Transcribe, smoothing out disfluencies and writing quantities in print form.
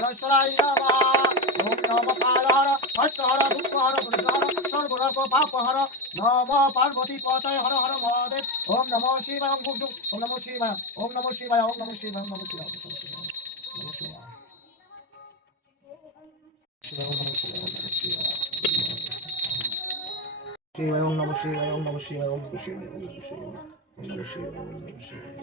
ধনেশ্বরায় নমঃ। ওম নমঃ কালহর কষ্টহর দুঃখহর দরিদ্রহর সর্বরোগ পাপহর নমঃ পার্বতী পতয়ে হর হর মহাদেব। ওম নমঃ শিবায় ওম গুজু ওম নমঃ শিবায় ওম নমঃ শিবায় ওম নমঃ শিবায় ওম নমঃ শিবায় ওম নমঃ শিবায় নমঃ শিবায়। শিবায় ওম নমঃ শিবায় ওম নমঃ শিবায় ওম নমঃ শিবায় ওম নমঃ শিবায় ওম নমঃ শিবায় ওম নমঃ শিবায়।